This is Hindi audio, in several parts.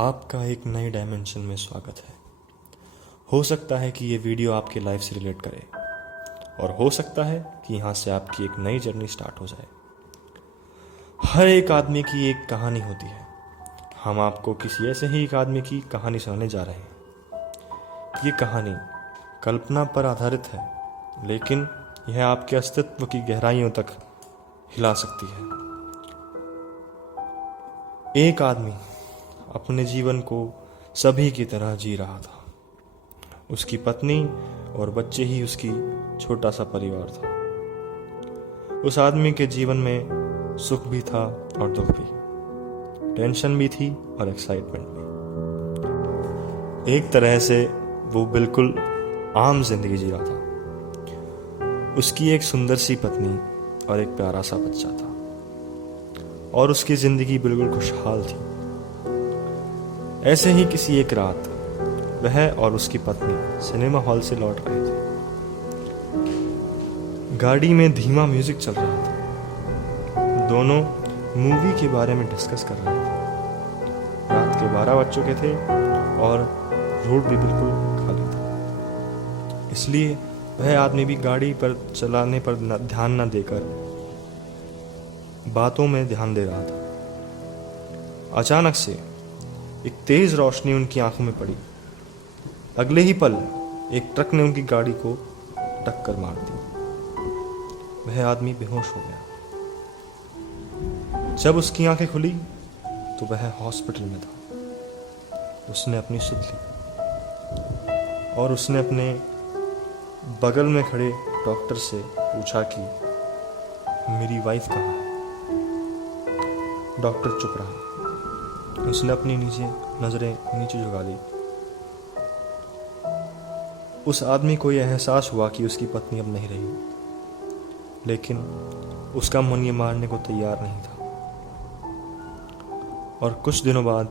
आपका एक नए डायमेंशन में स्वागत है। हो सकता है कि ये वीडियो आपके लाइफ से रिलेट करे और हो सकता है कि यहाँ से आपकी एक नई जर्नी स्टार्ट हो जाए। हर एक आदमी की एक कहानी होती है। हम आपको किसी ऐसे ही एक आदमी की कहानी सुनाने जा रहे हैं। ये कहानी कल्पना पर आधारित है, लेकिन यह आपके अस्तित्व की गहराइयों तक हिला सकती है। एक आदमी अपने जीवन को सभी की तरह जी रहा था। उसकी पत्नी और बच्चे ही उसकी छोटा सा परिवार था। उस आदमी के जीवन में सुख भी था और दुख भी, टेंशन भी थी और एक्साइटमेंट भी। एक तरह से वो बिल्कुल आम जिंदगी जी रहा था। उसकी एक सुंदर सी पत्नी और एक प्यारा सा बच्चा था और उसकी जिंदगी बिल्कुल खुशहाल थी। ऐसे ही किसी एक रात वह और उसकी पत्नी सिनेमा हॉल से लौट रहे थे। गाड़ी में धीमा म्यूजिक चल रहा था। दोनों मूवी के बारे में डिस्कस कर रहे थे। रात के 12 बज चुके थे और रोड भी बिल्कुल खाली था। इसलिए वह आदमी भी गाड़ी पर चलाने पर ध्यान न देकर बातों में ध्यान दे रहा था। अचानक से एक तेज रोशनी उनकी आंखों में पड़ी। अगले ही पल एक ट्रक ने उनकी गाड़ी को टक्कर मार दी। वह आदमी बेहोश हो गया। जब उसकी आंखें खुली तो वह हॉस्पिटल में था। उसने अपनी सुध ली और उसने अपने बगल में खड़े डॉक्टर से पूछा कि मेरी वाइफ कहाँ है। डॉक्टर चुप रहा। उसने अपनी नजरें नीचे झुका ली। उस आदमी को यह एहसास हुआ कि उसकी पत्नी अब नहीं रही, लेकिन उसका मन ये मारने को तैयार नहीं था। और कुछ दिनों बाद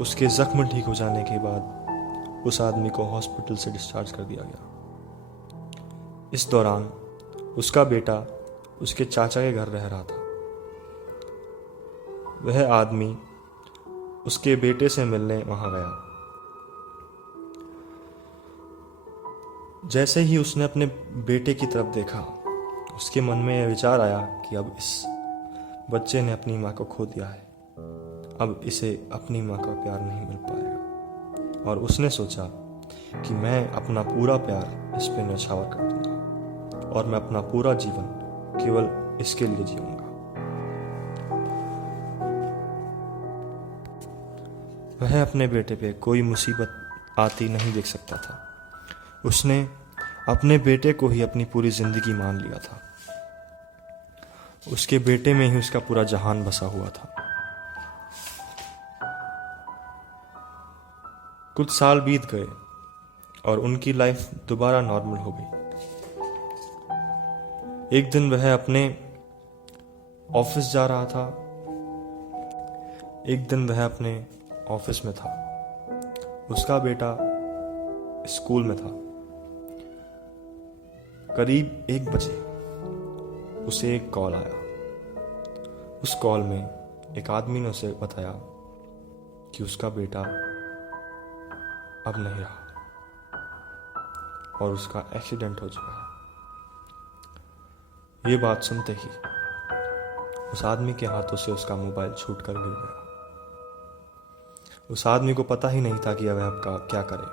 उसके जख्म ठीक हो जाने के बाद उस आदमी को हॉस्पिटल से डिस्चार्ज कर दिया गया। इस दौरान उसका बेटा उसके चाचा के घर रह रहा था। वह आदमी उसके बेटे से मिलने वहां गया। जैसे ही उसने अपने बेटे की तरफ देखा, उसके मन में यह विचार आया कि अब इस बच्चे ने अपनी माँ को खो दिया है। अब इसे अपनी माँ का प्यार नहीं मिल पाएगा और उसने सोचा कि मैं अपना पूरा प्यार इस पे न्यौछावर कर दूंगा और मैं अपना पूरा जीवन केवल इसके लिए जीऊंगा। वह अपने बेटे पे कोई मुसीबत आती नहीं देख सकता था। उसने अपने बेटे को ही अपनी पूरी जिंदगी मान लिया था। उसके बेटे में ही उसका पूरा जहान बसा हुआ था। कुछ साल बीत गए और उनकी लाइफ दोबारा नॉर्मल हो गई। एक दिन वह अपने ऑफिस जा रहा था। ऑफिस में था। उसका बेटा स्कूल में था। करीब 1 बजे उसे एक कॉल आया। उस कॉल में एक आदमी ने उसे बताया कि उसका बेटा अब नहीं रहा और उसका एक्सीडेंट हो चुका है। ये बात सुनते ही उस आदमी के हाथों से उसका मोबाइल छूट कर गिर गया। उस आदमी को पता ही नहीं था कि वह अब क्या करे,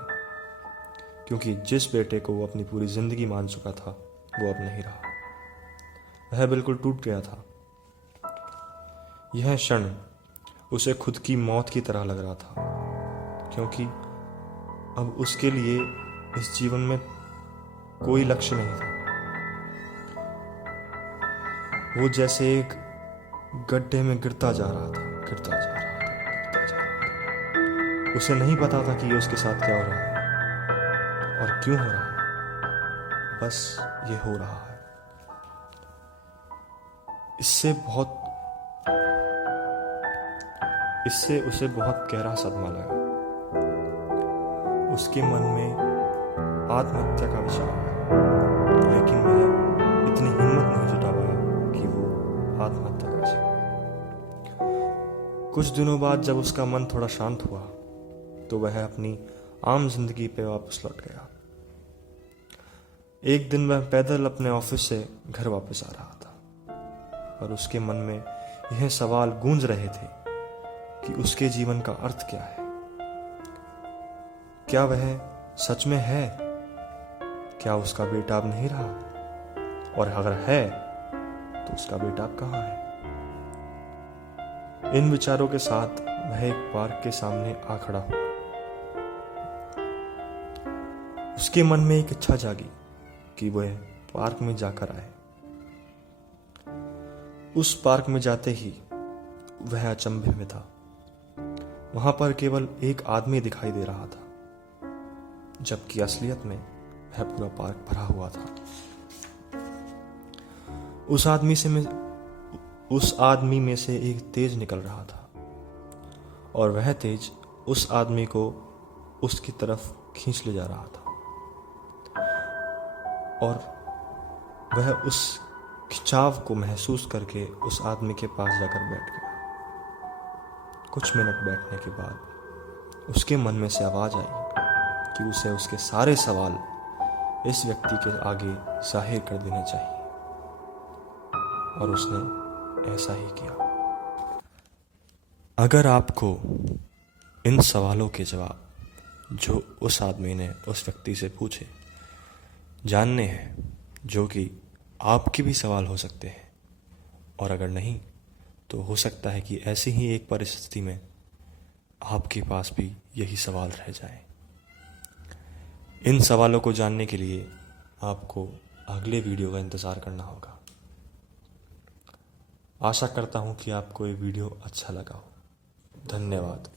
क्योंकि जिस बेटे को वो अपनी पूरी जिंदगी मान चुका था वो अब नहीं रहा। वह बिल्कुल टूट गया था। यह क्षण उसे खुद की मौत की तरह लग रहा था, क्योंकि अब उसके लिए इस जीवन में कोई लक्ष्य नहीं था। वो जैसे एक गड्ढे में गिरता जा रहा था। उसे नहीं पता था कि ये उसके साथ क्या हो रहा है और क्यों हो रहा है। बस ये हो रहा है। इससे उसे बहुत गहरा सदमा लगा। उसके मन में आत्महत्या का विचार आया, लेकिन वह इतनी हिम्मत नहीं जुटा पाया कि वो आत्महत्या कर सके। कुछ दिनों बाद जब उसका मन थोड़ा शांत हुआ तो वह अपनी आम जिंदगी पे वापस लौट गया। एक दिन वह पैदल अपने ऑफिस से घर वापस आ रहा था और उसके मन में यह सवाल गूंज रहे थे कि उसके जीवन का अर्थ क्या है। क्या वह सच में है? क्या उसका बेटा अब नहीं रहा? और अगर है तो उसका बेटा अब कहाँ है? इन विचारों के साथ वह एक पार्क के सामने आ खड़ा हुआ। उसके मन में एक इच्छा जागी कि वह पार्क में जाकर आए। उस पार्क में जाते ही वह अचंभे में था। वहां पर केवल एक आदमी दिखाई दे रहा था, जबकि असलियत में वह पूरा पार्क भरा हुआ था। उस आदमी में से एक तेज निकल रहा था और वह तेज उस आदमी को उसकी तरफ खींच ले जा रहा था और वह उस खिंचाव को महसूस करके उस आदमी के पास जाकर बैठ गया। कुछ मिनट बैठने के बाद उसके मन में से आवाज आई कि उसे उसके सारे सवाल इस व्यक्ति के आगे जाहिर कर देने चाहिए, और उसने ऐसा ही किया। अगर आपको इन सवालों के जवाब जो उस आदमी ने उस व्यक्ति से पूछे जानने हैं, जो कि आपके भी सवाल हो सकते हैं, और अगर नहीं तो हो सकता है कि ऐसी ही एक परिस्थिति में आपके पास भी यही सवाल रह जाए। इन सवालों को जानने के लिए आपको अगले वीडियो का इंतज़ार करना होगा। आशा करता हूँ कि आपको ये वीडियो अच्छा लगा हो। धन्यवाद।